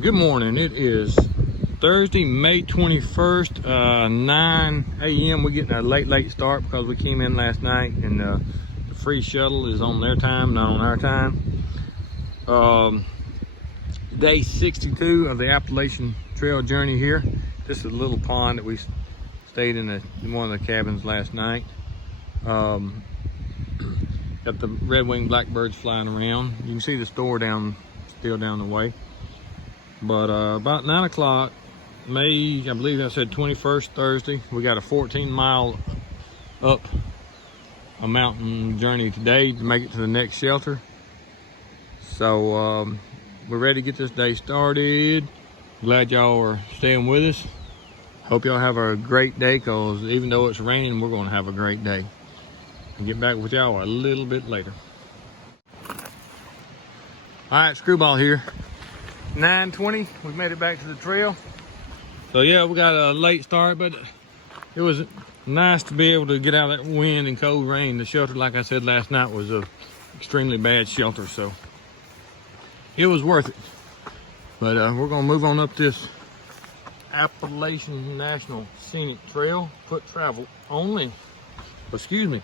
Good morning. It is Thursday, May 21st, 9 a.m. We're getting a late start because we came in last night and the free shuttle is on their time, not on our time. Day 62 of the Appalachian Trail journey here. This is a little pond that we stayed in one of the cabins last night. Got the red-winged blackbirds flying around. You can see the store still down the way. But about 9 o'clock, May, I believe I said 21st, Thursday, we got a 14-mile up a mountain journey today to make it to the next shelter. So we're ready to get this day started. Glad y'all are staying with us. Hope y'all have a great day, because even though it's raining, we're going to have a great day. And get back with y'all a little bit later. All right, Screwball here. 9:20, we made it back to the trail. So yeah, we got a late start, but it was nice to be able to get out of that wind and cold rain. The shelter, like I said last night, was a extremely bad shelter, so it was worth it. But we're gonna move on up this Appalachian National Scenic Trail, foot travel only. Excuse me,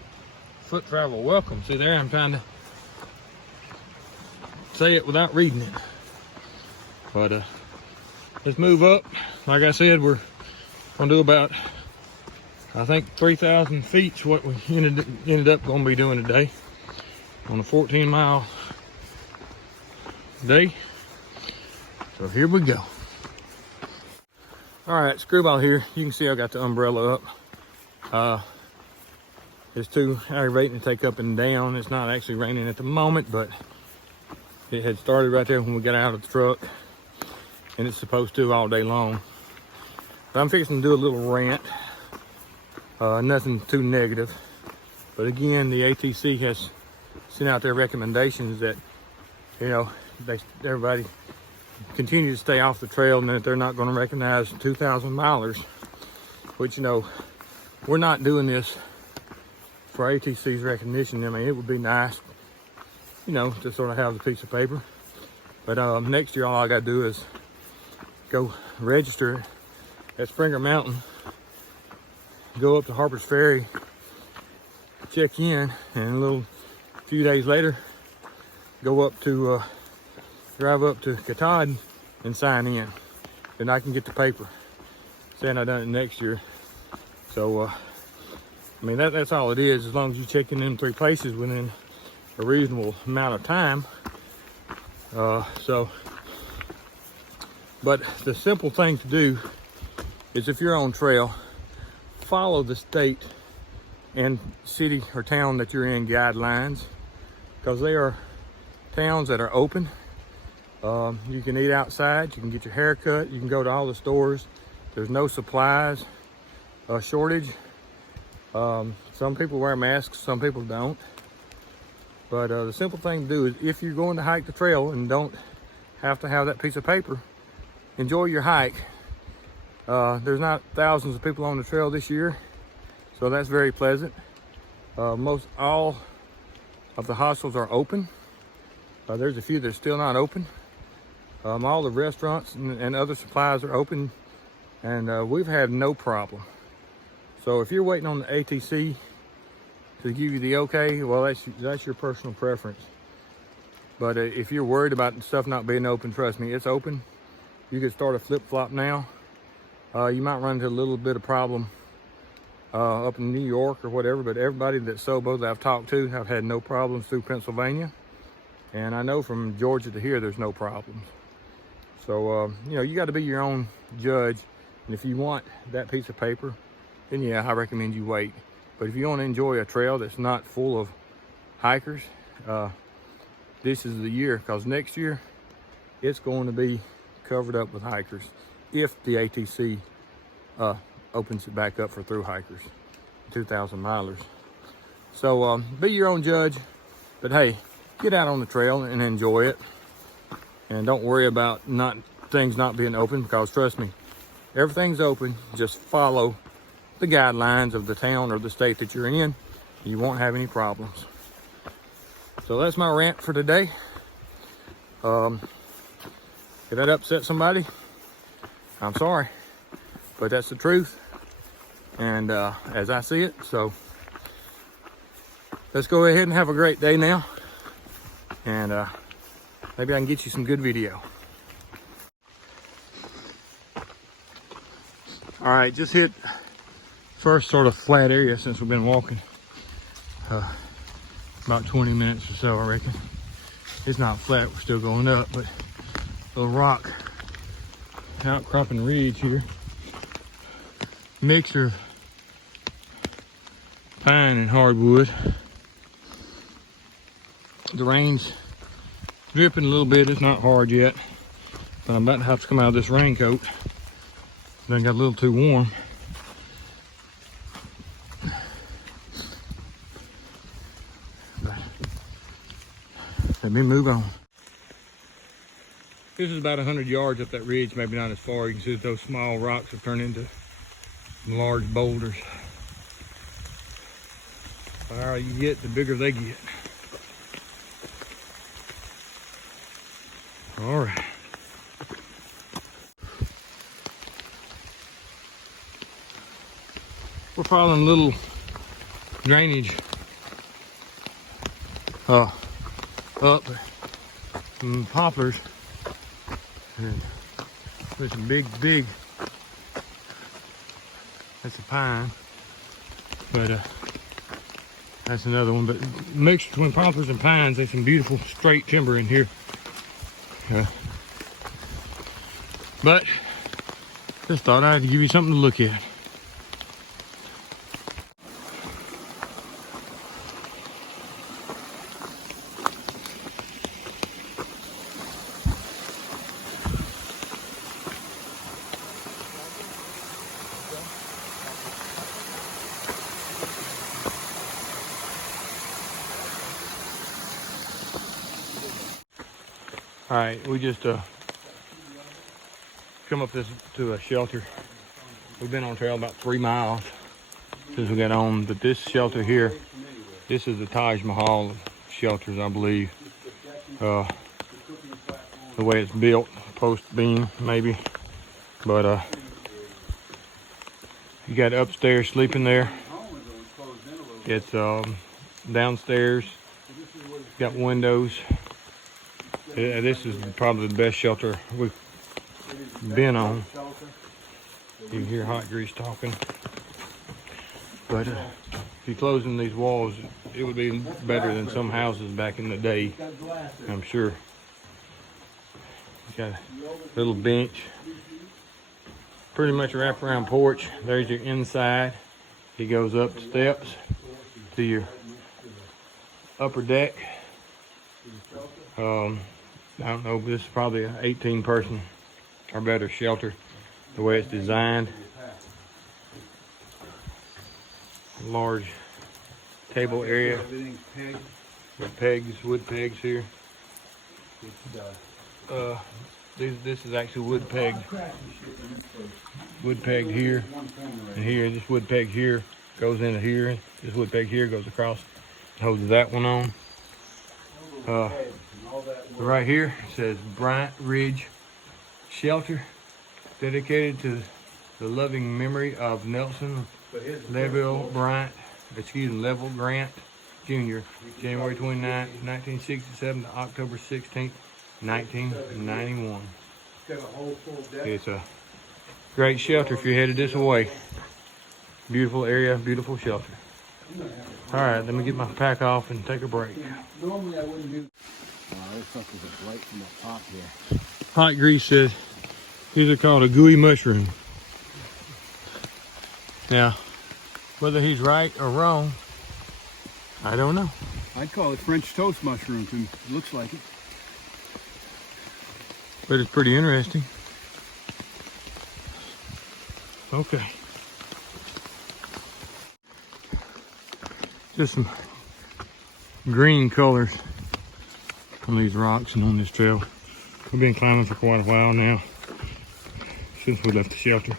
foot travel welcome. See there, I'm trying to say it without reading it. But let's move up. Like I said, we're gonna do about, I think, 3,000 feet is what we ended up gonna be doing today on a 14-mile day. So here we go. All right, Screwball here. You can see I got the umbrella up. It's too aggravating to take up and down. It's not actually raining at the moment, but it had started right there when we got out of the truck. And it's supposed to all day long. But I'm fixing to do a little rant. Nothing too negative. But again, the ATC has sent out their recommendations that, you know, everybody continue to stay off the trail, and that they're not going to recognize 2,000 milers. Which, you know, we're not doing this for ATC's recognition. I mean, it would be nice, you know, to sort of have the piece of paper. But next year, all I got to do is go register at Springer Mountain, go up to Harper's Ferry, check in, and a few days later, go up to, drive up to Guillotine and sign in. Then I can get the paper saying I done it next year. So, I mean, that's all it is, as long as you check in them 3 places within a reasonable amount of time. But the simple thing to do is, if you're on trail, follow the state and city or town that you're in guidelines, because they are towns that are open. You can eat outside, you can get your hair cut, you can go to all the stores. There's no supplies shortage. Some people wear masks, some people don't. But the simple thing to do is, if you're going to hike the trail and don't have to have that piece of paper, enjoy your hike. There's not thousands of people on the trail this year, so that's very pleasant. Most all of the hostels are open. There's a few that are still not open. All the restaurants and other supplies are open, and we've had no problem. So if you're waiting on the ATC to give you the okay, well, that's your personal preference. But if you're worried about stuff not being open, trust me, it's open. You can start a flip-flop now. You might run into a little bit of problem up in New York or whatever, but everybody that Sobos I've talked to have had no problems through Pennsylvania. And I know from Georgia to here, there's no problems. So, you know, you got to be your own judge. And if you want that piece of paper, then yeah, I recommend you wait. But if you want to enjoy a trail that's not full of hikers, this is the year, because next year it's going to be covered up with hikers if the ATC opens it back up for through hikers, 2,000 milers. So be your own judge, but hey, get out on the trail and enjoy it, and don't worry about things not being open, because trust me, everything's open. Just follow the guidelines of the town or the state that you're in. You won't have any problems. So that's my rant for today. Did that upset somebody? I'm sorry, but that's the truth. And as I see it, so let's go ahead and have a great day now. And maybe I can get you some good video. All right, just hit first sort of flat area since we've been walking. About 20 minutes or so, I reckon. It's not flat, we're still going up, but little rock outcropping ridge here. Mixture of pine and hardwood. The rain's dripping a little bit, it's not hard yet, but I'm about to have to come out of this raincoat. Then got a little too warm. Let me move on. This is about 100 yards up that ridge, maybe not as far. You can see that those small rocks have turned into large boulders. The higher you get, the bigger they get. All right. We're following a little drainage up some poplars, and there's some big, that's a pine, but that's another one. But mixed between poplars and pines, there's some beautiful straight timber in here. But just thought I'd give you something to look at. All right, we just come up to a shelter. We've been on trail about 3 miles since we got on, but this shelter here, this is the Taj Mahal of shelters, I believe. The way it's built, post beam maybe, but you got upstairs sleeping there. It's downstairs, got windows. Yeah, this is probably the best shelter we've been on. You can hear hot grease talking. But if you're closing these walls, it would be better than some houses back in the day, I'm sure. Got a little bench. Pretty much a wraparound porch. There's your inside. It goes up the steps to your upper deck. I don't know, but this is probably an 18-person or better shelter, the way it's designed. Large table area with pegs, wood pegs here. This is actually wood pegged here and here. This wood peg here goes into here. This wood peg here goes across, holds that one on. Right here it says Bryant Ridge Shelter, dedicated to the loving memory of Nelson Level Grant Jr., January 29, 1967 to October 16, 1991. It's a great shelter if you're headed this way. Beautiful area, beautiful shelter. All right, let me get my pack off and take a break. Normally I wouldn't do. This stuff is a blight from the top here. Hot grease says these are called a gooey mushroom. Now, whether he's right or wrong, I don't know. I'd call it French toast mushrooms, and it looks like it. But it's pretty interesting. Okay. Just some green colors on these rocks and on this trail. We've been climbing for quite a while now, since we left the shelter.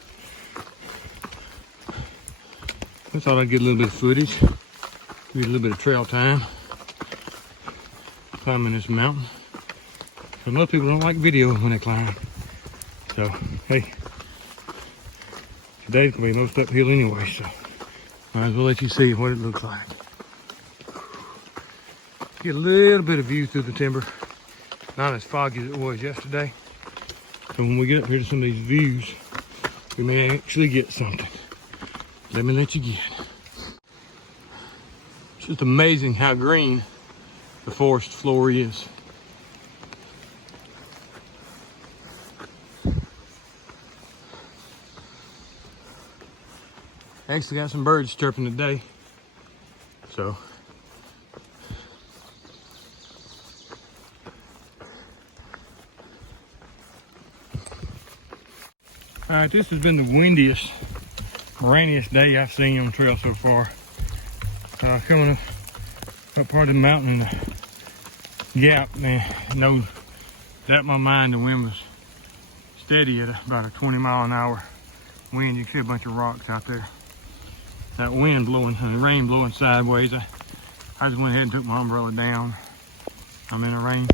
I thought I'd get a little bit of footage, get a little bit of trail time climbing this mountain. And most people don't like video when they climb. So, hey, today's gonna be most uphill anyway, so might as well let you see what it looks like. Get a little bit of view through the timber. Not as foggy as it was yesterday. So when we get up here to some of these views, we may actually get something. Let me let you get. It's just amazing how green the forest floor is. Actually got some birds chirping today, so all right, this has been the windiest, rainiest day I've seen on the trail so far. Coming up part of the mountain in the gap, man, no doubt in my mind the wind was steady at about a 20-mile-an-hour wind. You can see a bunch of rocks out there. That wind blowing and the rain blowing sideways. I just went ahead and took my umbrella down. I'm in a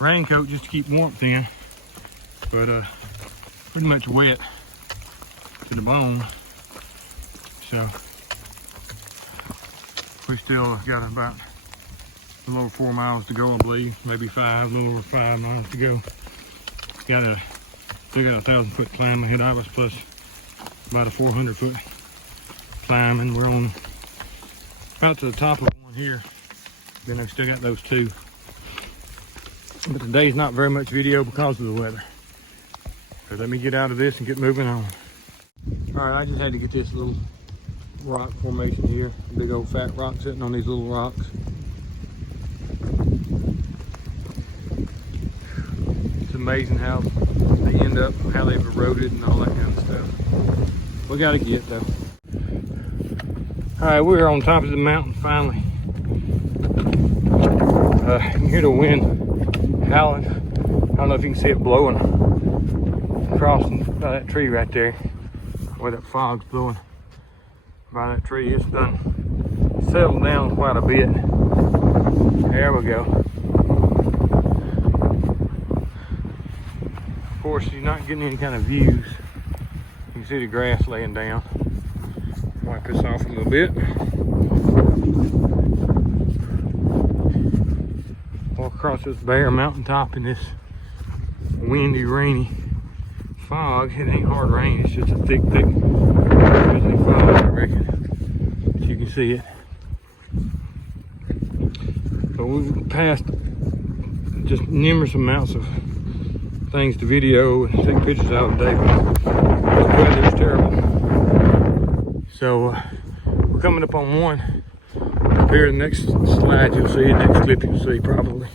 raincoat just to keep warmth in, but pretty much wet to the bone. So we still got about a little over 4 miles to go, I believe, maybe 5, a little over 5 miles to go. Still got a 1,000-foot climb ahead of us, plus about a 400-foot climb, and we're on about to the top of one here. Then I've still got those two. But today's not very much video because of the weather. So let me get out of this and get moving on. All right, I just had to get this little rock formation here. Big old fat rock sitting on these little rocks. It's amazing how they end up, how they've eroded and all that kind of stuff. We gotta get though. All right, we're on top of the mountain finally. You can hear the wind howling. I don't know if you can see it blowing across by that tree right there, where that fog's blowing by that tree. It's done settled down quite a bit. There we go. Of course, you're not getting any kind of views. You can see the grass laying down. Wipe this off a little bit. Walk across this bare mountaintop in this windy, rainy fog. It ain't hard rain, it's just a thick drizzly fog, I reckon. But you can see it. So we've passed just numerous amounts of things to video and take pictures out today, but the weather's terrible. So we're coming up on one. Up here, the next slide you'll see, the next clip you'll see probably.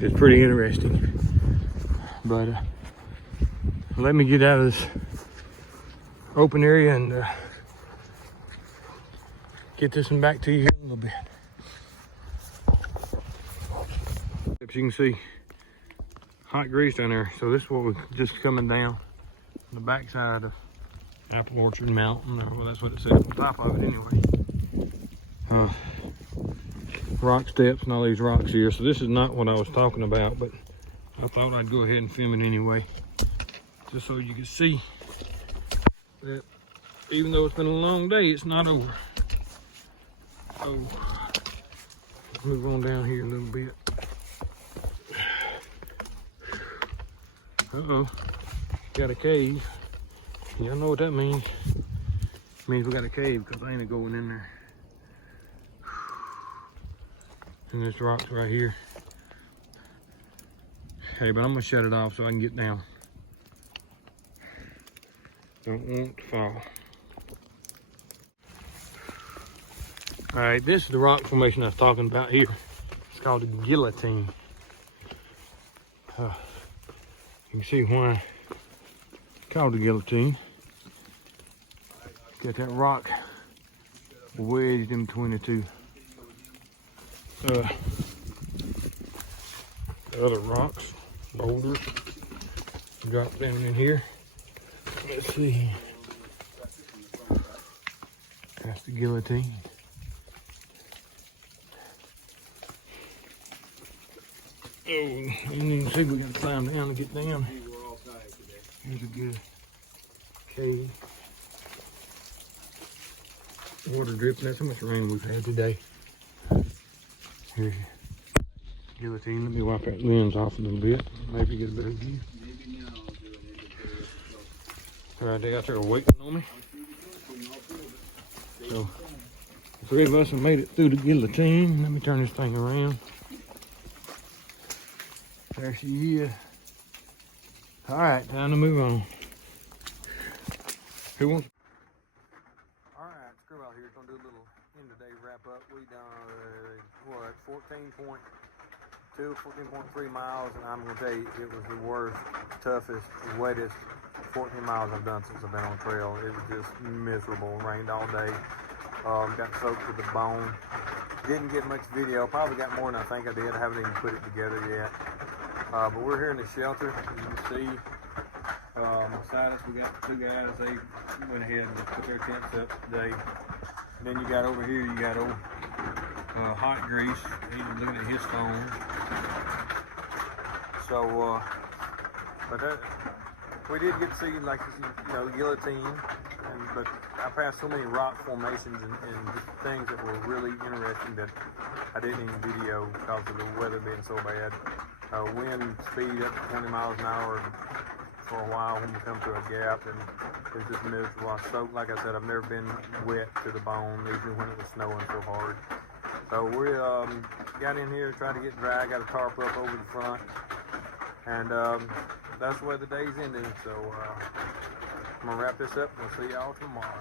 It's pretty interesting. But let me get out of this open area and get this one back to you here in a little bit. As you can see, hot grease down there. So this is what was just coming down the backside of Apple Orchard Mountain, or well, that's what it said on top of it anyway. Rock steps and all these rocks here. So this is not what I was talking about, but I thought I'd go ahead and film it anyway, just so you can see that even though it's been a long day, it's not over. So let's move on down here a little bit. Uh-oh, got a cave. Y'all know what that means. It means we got a cave, because I ain't going in there. And this rock's right here. Hey, but I'm gonna shut it off so I can get down. Don't want to fall. All right, this is the rock formation I was talking about here. It's called a guillotine. You can see why it's called a guillotine. Got that rock wedged in between the two. The other rocks, boulders, drop down in here. Let's see. That's the guillotine. Oh, you can see we gotta climb down to get down. Here's a good cave. Water dripping. That's how much rain we've had today. Here's your guillotine. Let me wipe that lens off a little bit. Maybe get a better view. Right, they out there waiting on me. So, the three of us have made it through the guillotine. Let me turn this thing around. There she is. All right, time to move on. Who wants? All right, Screw out here. Gonna do a little end of day wrap up. We done what 14.2, 14.3 miles, and I'm gonna tell you, it was the worst, toughest, wettest 14 miles I've done since I've been on trail. It was just miserable. Rained all day. Got soaked to the bone. Didn't get much video. Probably got more than I think I did. I haven't even put it together yet. But we're here in the shelter. As you can see, beside us we got two guys. They went ahead and put their tents up today. And then you got over here, you got old Hot Grease. He's looking at his phone. So, but that, we did get to see, like, you know, guillotine. But I passed so many rock formations and just things that were really interesting that I didn't even video because of the weather being so bad. Wind speed up to 20 miles an hour for a while when we come to a gap, and it's just miserable. I soaked, like I said, I've never been wet to the bone, even when it was snowing so hard. So we got in here, tried to get dry, got a tarp up over the front, and that's where the day's ending. So I'm gonna wrap this up and we'll see y'all tomorrow.